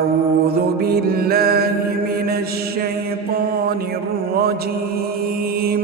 أعوذ بالله من الشيطان الرجيم.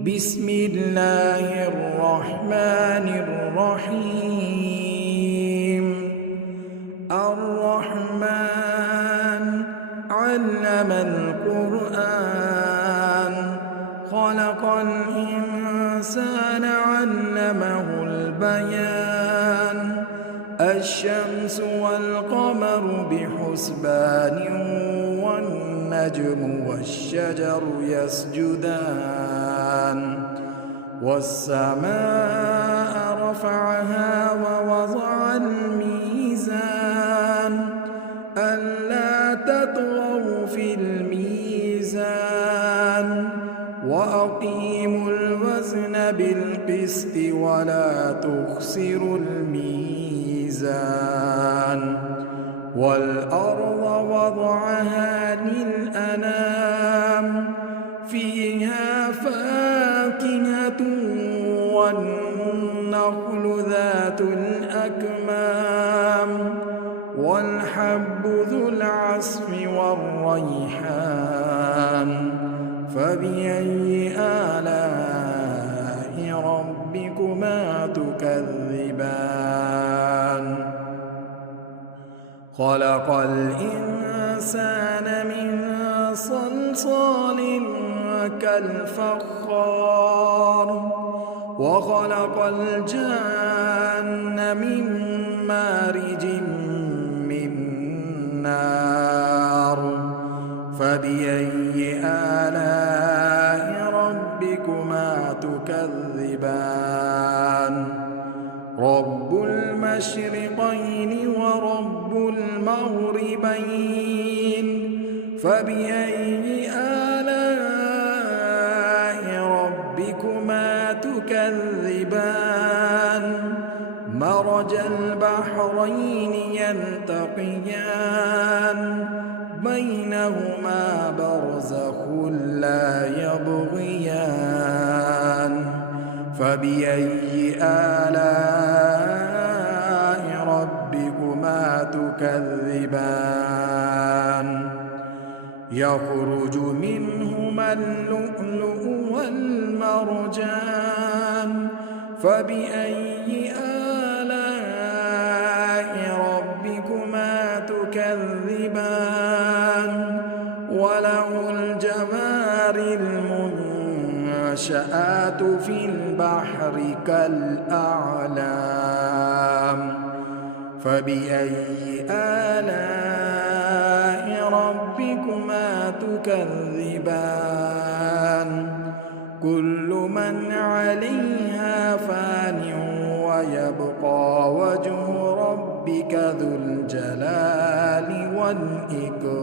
بسم الله الرحمن الرحيم. الرحمن علم القرآن خلق الإنسان علمه البيان. الشمس والقمر بحسبان والنجم والشجر يسجدان. والسماء رفعها ووضع الميزان ألا تطغوا في الميزان وأقيموا الوزن بالقسط ولا تخسروا الميزان. والأرض وضعها للأنام فيها فاكهة والنخل ذات الأكمام والحب ذو العصف والريحان. فبأي آلاء ربكما تكذبان؟ خلق الإنسان من صلصال كالفخار وخلق الجان من مارج من نار. فبأي آلاء ربكما تكذبان؟ رب المشرقين ورب المغربين. فبأي آلاء ربكما تكذبان؟ مرج البحرين يلتقيان بينهما برزخ لا يبغيان. فبأي آلاء ربكما تكذبان؟ يخرج منهما اللؤلؤ والمرجان. فبأي آلاء ربكما تكذبان؟ وله الجوار المنشآت في البحر كالأعلام. فبأي آلاء ربكما تكذبان؟ كل من عليها فان ويبقى وجه ربك ذو الجلال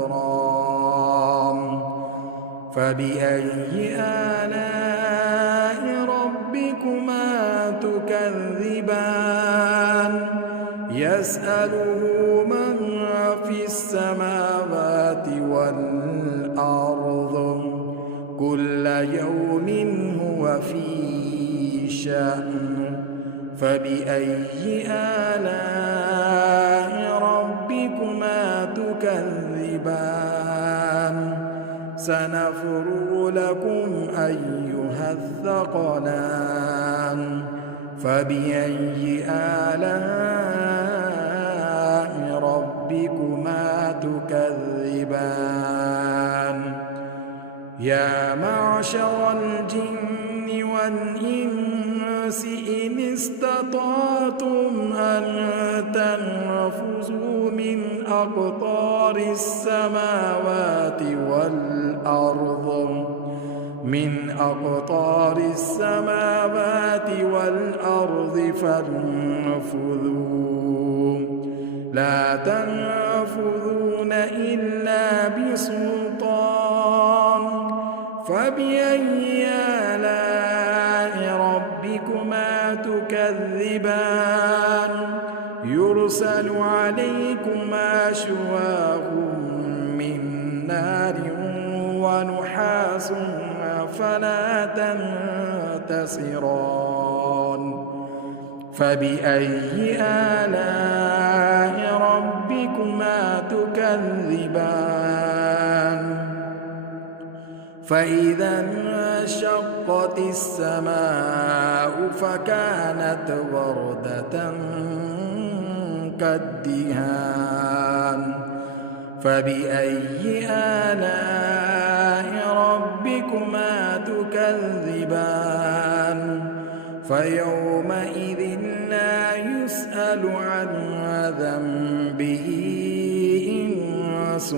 والإكرام. فبأي آلاء ربكما تكذبان؟ يسأله من في السماوات والأرض كل يوم هو في شأن. فبأي آلاء ربكما تكذبان؟ سنفرغ لكم أيها الثقلان. فبأي آلاء ربكما تكذبان؟ يا معشر الجن والإنس إن استطعتم أن تنفذوا من أقطار السماوات والأرض فانفذوا لا تنفذون إلا بسلطان. فبأي آلاء ربكما تكذبان؟ يرسل عليكما شواظ من نار ونحاس فلا تنتصران. فبأي آلاء ربكما تكذبان فإذا انشقت السماء فكانت وردة كالدهان فبأي آلاء ربكما تكذبان فيومئذ لا يسأل عن ذنبه إنس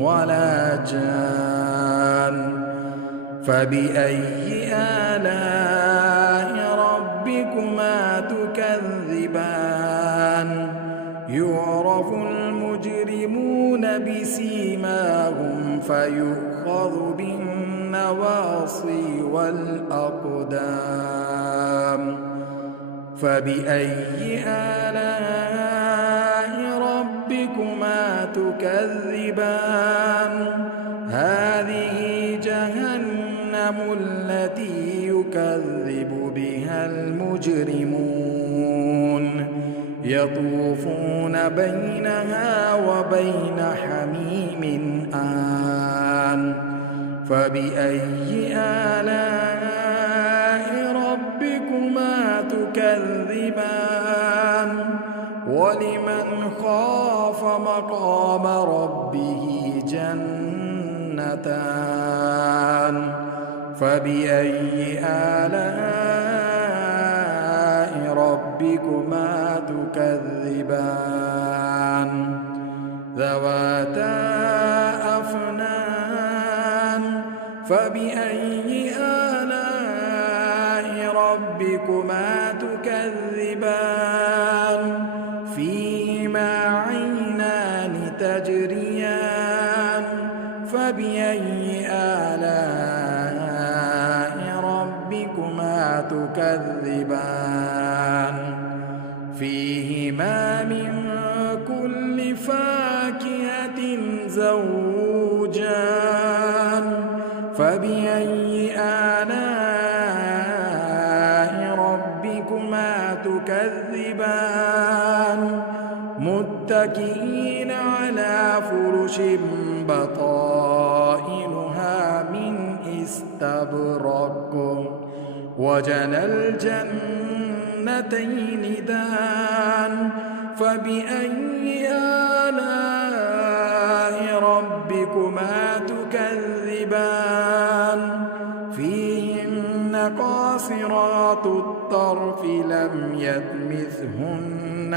ولا جان فبأي آلاء ربكما تكذبان يعرف المجرمون بسيماهم فيؤخذ بالنواصي والأقدام فبأي آلاء ربكما تكذبان هذه جهنم التي يكذب بها المجرمون يطوفون بينها وبين حميم آن فبأي آلاء ربكما تكذبان ولمن خاف مقام ربه جنتان فبأي آلاء ربكما تكذبان ذواتا أفنان فبأي آلاء ربكما تكذبان فيهما عينان تجريان فبأي آلاء ربكما تكذبان فيهما من كل فاكهة زوجان فبأي آلاء ربكما تكذبان متكئين على فرش بطائنها من استبرق وجنى الجنتين دان فبأي آلاء ربكما تكذبان فيهن قاصرات الطرف لم يطمثهن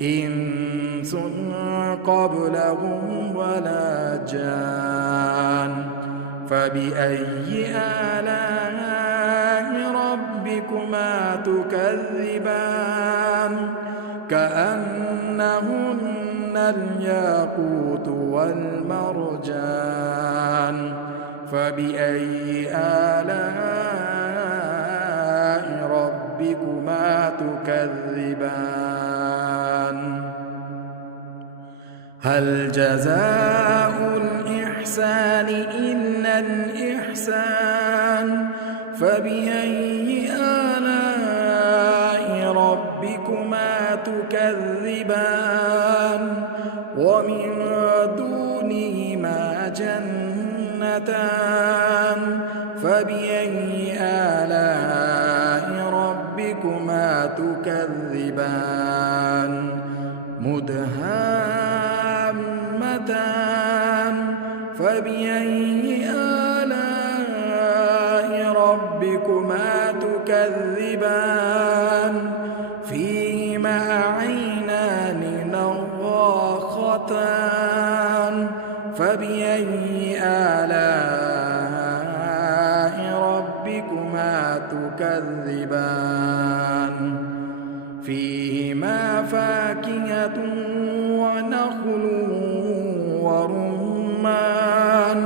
إنس قبلهم ولا جان فبأي آلاء ربكما تكذبان كأنهن الياقوت والمرجان فبأي آلاء ربكما تكذبان هل جزاء الإحسان إلا الإحسان فبأي آلاء ربكما تكذبان ومن دونهما جنتان فبأي آلاء ربكما تكذبان مدهامتان فبأي آلاء ربكما تكذبان فيهما عينان نضاختان فبأي آلاء ربكما تكذبان فيهما فاكهة ونخل ورمان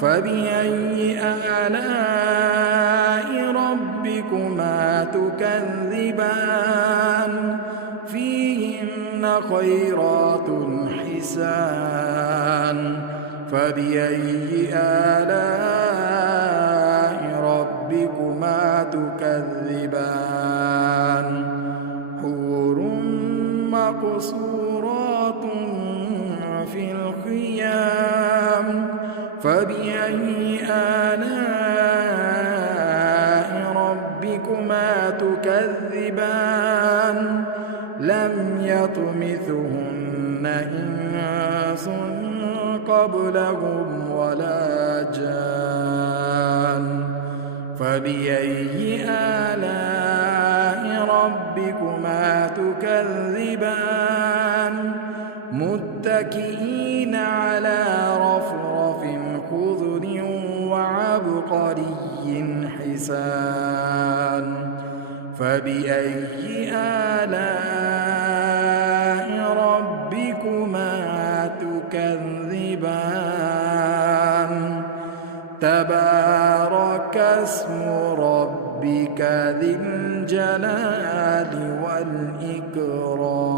فبأي آلاء ربكما تكذبان فيهن خيرات حسان فبأي آلاء ربكما تكذبان حور مقصورات في الخيام فبأي آلاء ربكما تكذبان لم يطمثهن إنس قبلهم ولا جان فبأي آلاء ربكما تكذبان متكئين على رفرف خضر وعبقري حسان فبأي آلاء ربكما تكذبان تبارك اسم ربك ذي الجلال والإكرام